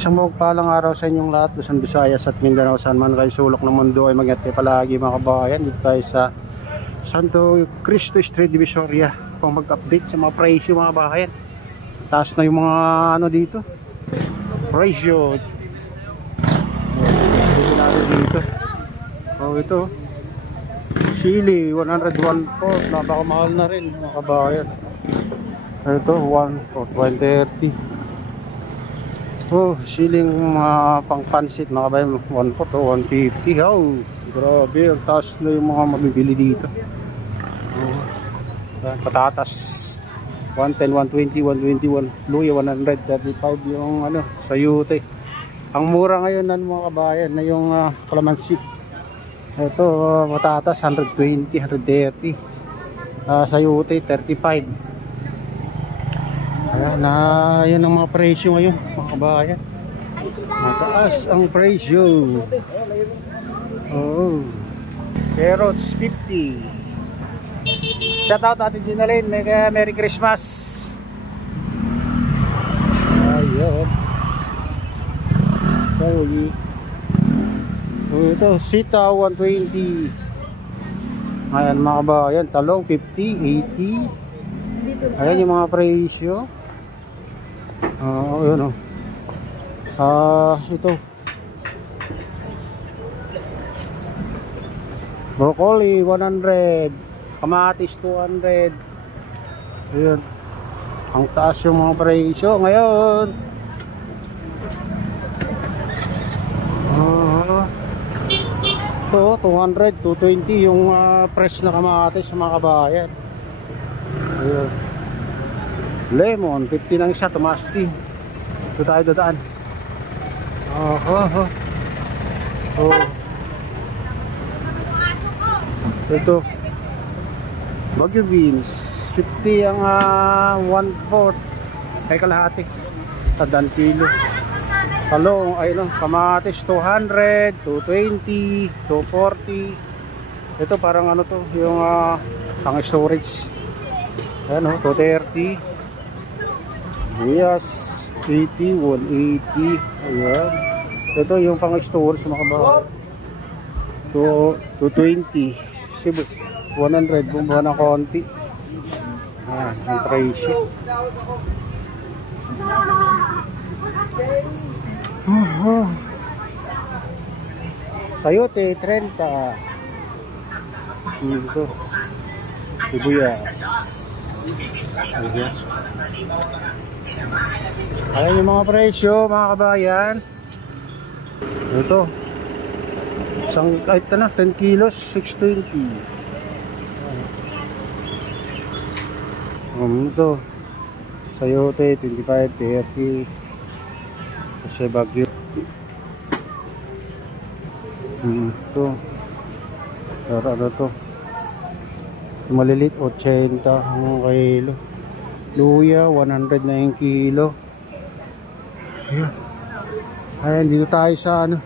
Isang mapagpalang araw sa inyong lahat, Luzon, Visayas at Mindanao, saan man kayo sulok ng mundo ay mag-ingat kayo palagi mga kabayan. Dito tayo sa Santo Cristo Street, Divisoria, pang mag-update sa mga presyo mga bahayan. Taas na yung mga ano dito, presyo dito. Oh, ito sili 101 po, napakamahal na rin mga kabayan. Ito 130. Oh, siling pang pansit mga kabayan, 1 po to 150. Oh, grabe, ang taas na yung mga mabibili dito. Oh, patatas 110, 120, 121, luya 135 yung ano, sayute. Ang mura ngayon ng mga kabayan na yung kalamansi. Ito patatas 120, 130. Sayute 35. Ayan na, yan ang mga presyo ngayon mga kabayan. Mataas ang presyo. Oh, carrots 50. Shout out Ate Ginalyn, Merry Christmas. Ayun. So, ito sitaw 120. Ayan mga kabayan, talong 50, 80. Ayan yung mga presyo. Ayun ito broccoli 100, kamatis 200. Ayun, ang taas yung mga presyo ngayon. Ito 200, 220 yung fresh na kamatis mga kabayan. Ayun. Lemon 50 ng isa, tumaas din. Ito tayo dadaan. Ito Baguio beans 50 ang 1/4 ay kalahati, tandaan kilo. Talong ay kamatis 200, 220, 240. Ito parang ano to, yung pang storage. Ayan 230. Yes, 80, 180. Ayan. Ito yung pang storage mga kabahan. 220. 100, bumaba ng konti. Ayan, ang presyo. Sayote 30. Ito sibuyas. Ayan yung mga presyo mga kabayan. Ito isang kahit na 10 kilos 620. Ito sayote 25, 30. Kasi Baguio. Ito ano to, malilit 80 ang kilo. Luya 100 na yung kilo. Ayan, dito tayo sa ano,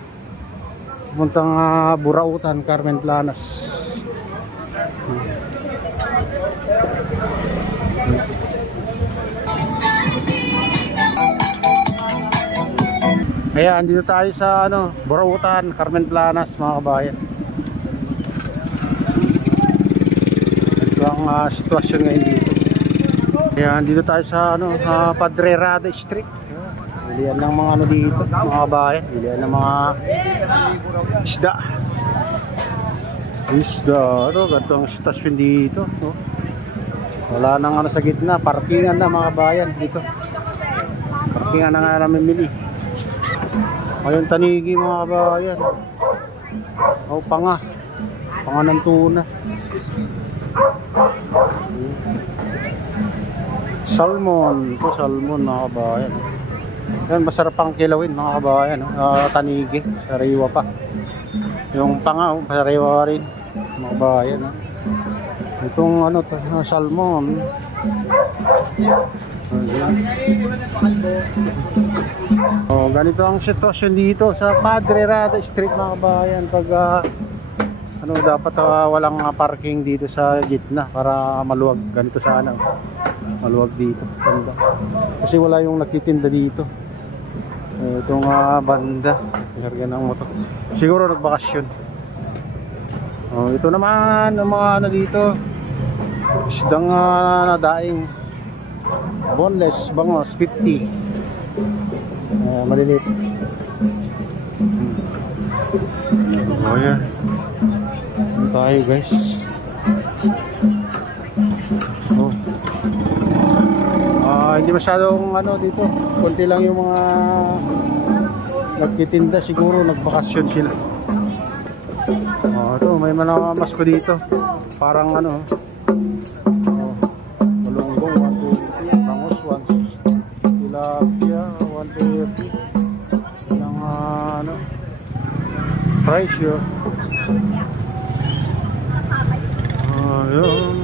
puntang Burautan, Carmen Planas. Ayan, dito tayo sa ano, Burautan, Carmen Planas mga kabayan. Ito ang sitwasyon ngayon dito. Ayan, dito tayo sa ano, Padre Rada Street. Bilihan ng mga ano dito mga kabayan, bilihan ng mga isda. Ganito ang sitwasyon dito. Wala nang ano sa gitna, parkingan na mga kabayan dito. Parkingan na nga namin mili. Ayun tanigi mga kabayan. Panga ng tuna. Salmon, ito salmon mga kabayan. Yan, masarap pang kilawin mga kabayan. Tanigi, sariwa pa. Yung panga, sariwa rin mga kabayan. Itong ano, salmon. Ganito ang sitwasyon dito sa Padre Rada Street mga kabayan. Pag ano, dapat walang parking dito sa gitna para maluwag. Ganito sana, maluwag dito. Kasi wala yung nagtitinda dito. Itong banda. Larga ng motor. Siguro nagbakasyon. Ito naman ang mga ano dito. Isdang nadaing. Boneless, bangos, 50. Maliliit. Yan. Ito tayo guys. Hindi masyadong ano dito. Konti lang yung mga nagtitinda, siguro nagbakasyon sila. Ito may mga masko dito. Parang ano. Malunggong 120, bangus 160, tilapia 130. Ng ano price yun. Ayun.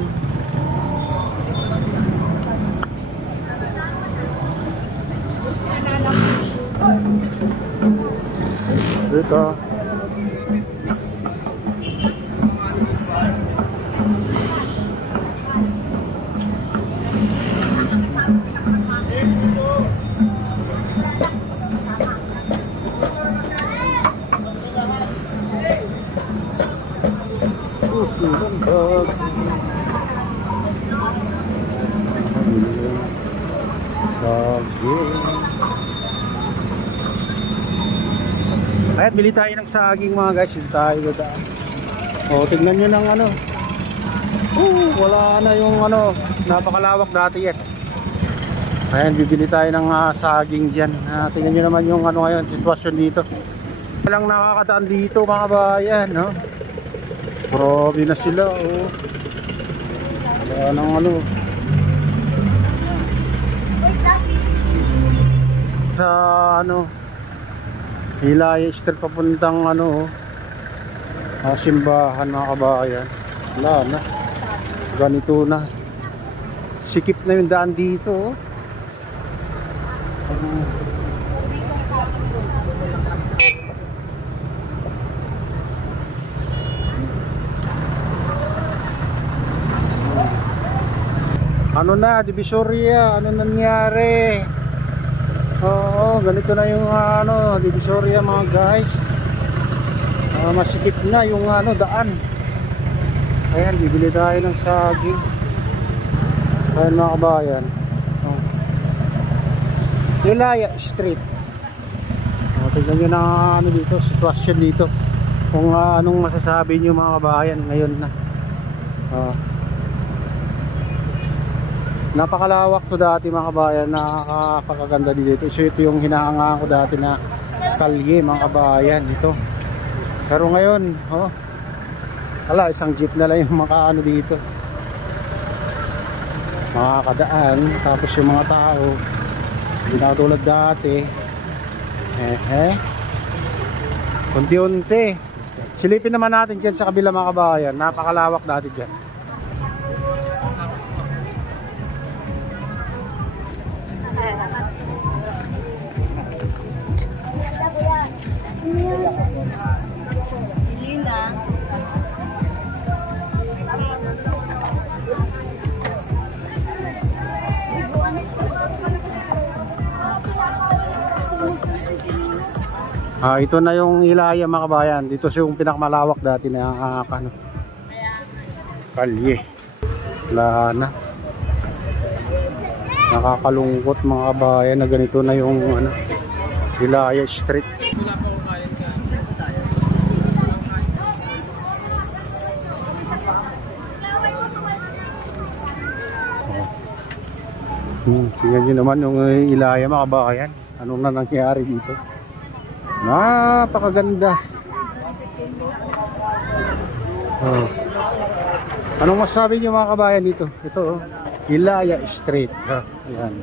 Dito. Kahit bili tayo ng saging mga guys, hindi tayo dadaan. Tignan nyo ng ano. Wala na yung ano, napakalawak dati yan. Ayan, bibili tayo ng saging dyan. Tignan nyo naman yung ano ngayon, sitwasyon dito. Walang nakakadaan dito mga bayan, no? Grabe na sila, Wala nang ano. Sa ano, Hilaya Street papuntang ano, simbahan mga kabayan. Wala na. Ganito na. Sikip na yung daan dito. Ano na, Divisoria, ano nangyari? Ganito na yung ano, Divisoria mga guys. Masikip na yung ano, daan. Ayan, bibili tayo ng saging. Ayan mga kabayan. Hilaya Street. Tignan nyo na ano dito, sitwasyon dito. Kung anong masasabi nyo mga kabayan ngayon na. Napakalawak to dati mga kabayan, nakakaganda dito. So ito yung hinahangaan ko dati na kalye mga kabayan ito. Pero ngayon, wala, isang jeep na lang yung makaano dito. Makakadaan, tapos yung mga tao hindi na tulad dati. Unti-unti. Silipin naman natin dyan sa kabila mga kabayan. Napakalawak dati dyan. Ito na yung Hilaya mga kabayan. Dito yung pinakamalawak dati na kalye. Wala na. Nakakalungkot mga kabayan na ganito na yung ano, Hilaya Street. Tingnan nyo naman yung Hilaya mga kabayan. Ano na nangyari dito? Napakaganda. Anong masasabi nyo mga kabayan dito? Ito Hilaya Street. Ayan.